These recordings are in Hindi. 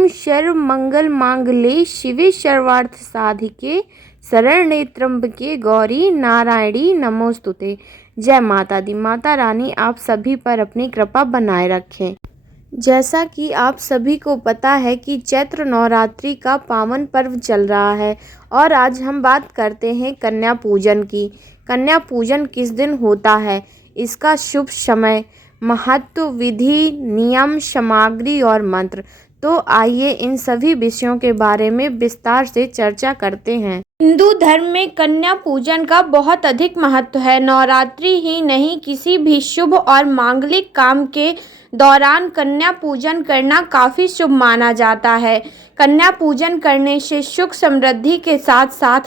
ओम सर्व मंगल मांगल्ये शिवे सर्वार्थ साधिके शरण्ये त्र्यंबके गौरी नारायणी नमोस्तुते। जय माता दी। माता रानी आप सभी पर अपनी कृपा बनाए रखें। जैसा कि आप सभी को पता है कि चैत्र नवरात्रि का पावन पर्व चल रहा है और आज हम बात करते हैं कन्या पूजन की। कन्या पूजन किस दिन होता है, इसका शुभ समय, महत्व, विधि, नियम, सामग्री और मंत्र। तो आइए इन सभी विषयों के बारे में विस्तार से चर्चा करते हैं। हिंदू धर्म में कन्या पूजन का बहुत अधिक महत्व है। नवरात्रि ही नहीं, किसी भी शुभ और मांगलिक काम के दौरान कन्या पूजन करना काफ़ी शुभ माना जाता है। कन्या पूजन करने से सुख समृद्धि के साथ साथ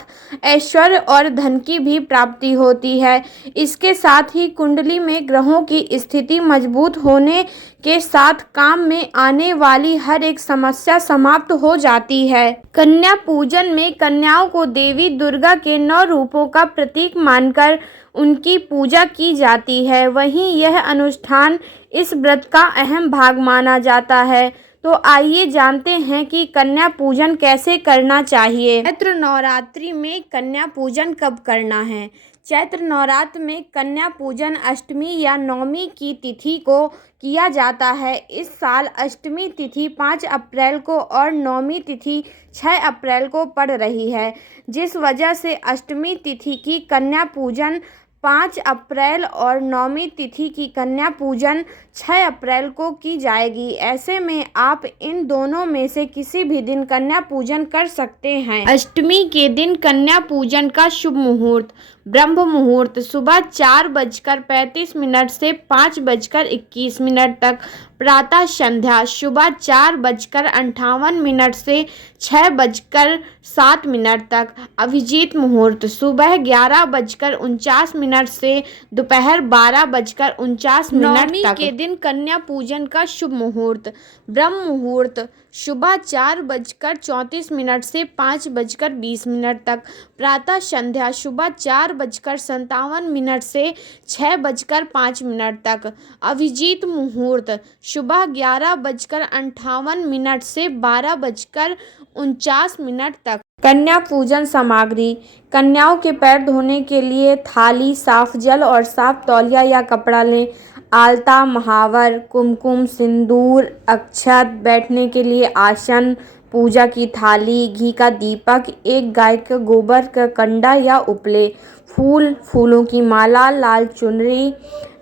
ऐश्वर्य और धन की भी प्राप्ति होती है। इसके साथ ही कुंडली में ग्रहों की स्थिति मजबूत होने के साथ काम में आने वाली हर एक समस्या समाप्त हो जाती है। कन्या पूजन में कन्याओं को देवी दुर्गा के 9 रूपों का प्रतीक मानकर उनकी पूजा की जाती है। वहीं यह अनुष्ठान इस व्रत का अहम भाग माना जाता है। तो आइए जानते हैं कि कन्या पूजन कैसे करना चाहिए। चैत्र नवरात्रि में कन्या पूजन कब करना है। चैत्र नवरात्र में कन्या पूजन अष्टमी या नवमी की तिथि को किया जाता है। इस साल अष्टमी तिथि 5 अप्रैल को और नवमी तिथि 6 अप्रैल को पड़ रही है, जिस वजह से अष्टमी तिथि की कन्या पूजन 5 अप्रैल और नवमी तिथि की कन्या पूजन 6 अप्रैल को की जाएगी। ऐसे में आप इन दोनों में से किसी भी दिन कन्या पूजन कर सकते हैं। अष्टमी के दिन कन्या पूजन का शुभ मुहूर्त, ब्रह्म मुहूर्त सुबह 4:35 से 5:21 तक, प्रातः संध्या सुबह 4:58 से 6:07 तक, अभिजीत मुहूर्त सुबह 11:49 से दोपहर 12:49 तक। के दिन कन्या पूजन का शुभ मुहूर्त, ब्रह्म मुहूर्त सुबह 4:34 से 5:20 तक, प्रातः संध्या सुबह 4:57 से 6:05 तक, अभिजीत मुहूर्त सुबह 11:58 से 12:49 तक। कन्या पूजन सामग्री, कन्याओं के पैर धोने के लिए थाली, साफ जल और साफ तौलिया या कपड़ा लें। आलता, महावर, कुमकुम, सिंदूर, अक्षत, बैठने के लिए आसन, पूजा की थाली, घी का दीपक, एक गाय का गोबर का कंडा या उपले, फूल, फूलों की माला, लाल चुनरी,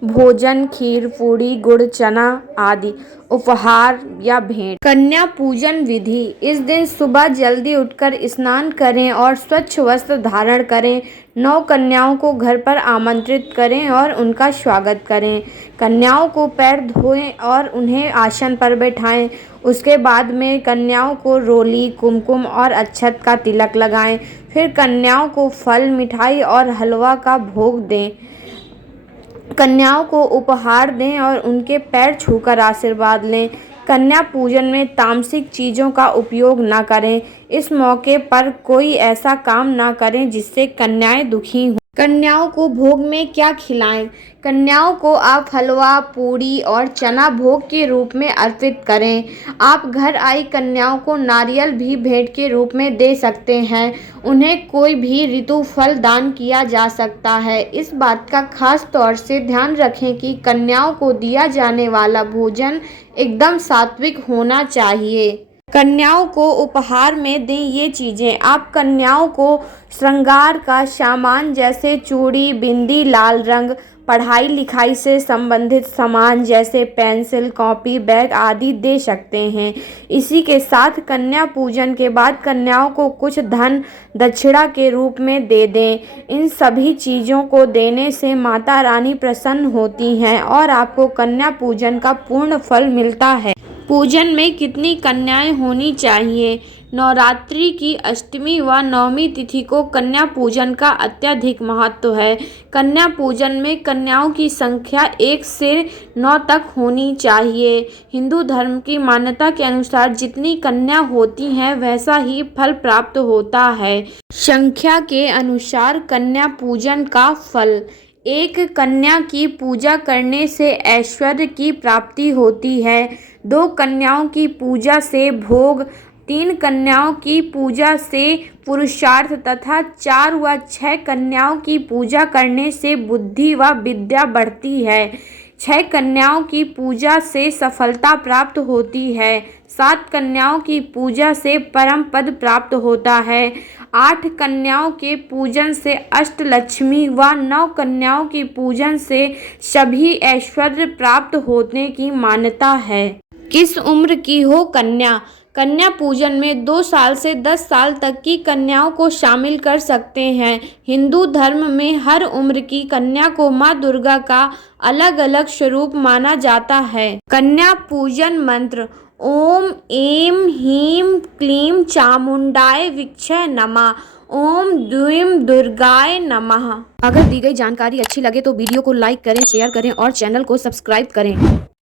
भोजन, खीर, पूड़ी, गुड़, चना आदि, उपहार या भेंट। कन्या पूजन विधि, इस दिन सुबह जल्दी उठकर स्नान करें और स्वच्छ वस्त्र धारण करें। 9 कन्याओं को घर पर आमंत्रित करें और उनका स्वागत करें। कन्याओं को पैर धोएं और उन्हें आसन पर बैठाएं। उसके बाद में कन्याओं को रोली, कुमकुम और अक्षत का तिलक लगाएं। फिर कन्याओं को फल, मिठाई और हलवा का भोग दें। कन्याओं को उपहार दें और उनके पैर छूकर आशीर्वाद लें। कन्या पूजन में तामसिक चीज़ों का उपयोग न करें। इस मौके पर कोई ऐसा काम न करें जिससे कन्याएं दुखी हों। कन्याओं को भोग में क्या खिलाएं। कन्याओं को आप हलवा, पूड़ी और चना भोग के रूप में अर्पित करें। आप घर आई कन्याओं को नारियल भी भेंट के रूप में दे सकते हैं। उन्हें कोई भी ऋतु फल दान किया जा सकता है। इस बात का खास तौर से ध्यान रखें कि कन्याओं को दिया जाने वाला भोजन एकदम सात्विक होना चाहिए। कन्याओं को उपहार में दें ये चीज़ें। आप कन्याओं को श्रृंगार का सामान जैसे चूड़ी, बिंदी, लाल रंग, पढ़ाई लिखाई से संबंधित सामान जैसे पेंसिल, कॉपी, बैग आदि दे सकते हैं। इसी के साथ कन्या पूजन के बाद कन्याओं को कुछ धन दक्षिणा के रूप में दे दें। इन सभी चीज़ों को देने से माता रानी प्रसन्न होती हैं और आपको कन्या पूजन का पूर्ण फल मिलता है। पूजन में कितनी कन्याएं होनी चाहिए। नवरात्रि की अष्टमी व नवमी तिथि को कन्या पूजन का अत्यधिक महत्व है। कन्या पूजन में कन्याओं की संख्या 1 से 9 तक होनी चाहिए। हिंदू धर्म की मान्यता के अनुसार जितनी कन्या होती हैं वैसा ही फल प्राप्त होता है। संख्या के अनुसार कन्या पूजन का फल, एक कन्या की पूजा करने से ऐश्वर्य की प्राप्ति होती है। 2 कन्याओं की पूजा से भोग, 3 कन्याओं की पूजा से पुरुषार्थ तथा 4 व 6 कन्याओं की पूजा करने से बुद्धि व विद्या बढ़ती है। 6 कन्याओं की पूजा से सफलता प्राप्त होती है। 7 कन्याओं की पूजा से परम पद प्राप्त होता है। 8 कन्याओं के पूजन से अष्टलक्ष्मी व 9 कन्याओं की पूजन से सभी ऐश्वर्य प्राप्त होने की मान्यता है। किस उम्र की हो कन्या? कन्या पूजन में 2 साल से 10 साल तक की कन्याओं को शामिल कर सकते हैं। हिंदू धर्म में हर उम्र की कन्या को माँ दुर्गा का अलग अलग स्वरूप माना जाता है। कन्या पूजन मंत्र: ओम ऐं ह्रीं क्लीं चामुंडाय विद्महे नमः। ओम द्रीं दुर्गाय नमः। अगर दी गई जानकारी अच्छी लगे तो वीडियो को लाइक करें, शेयर करें और चैनल को सब्सक्राइब करें।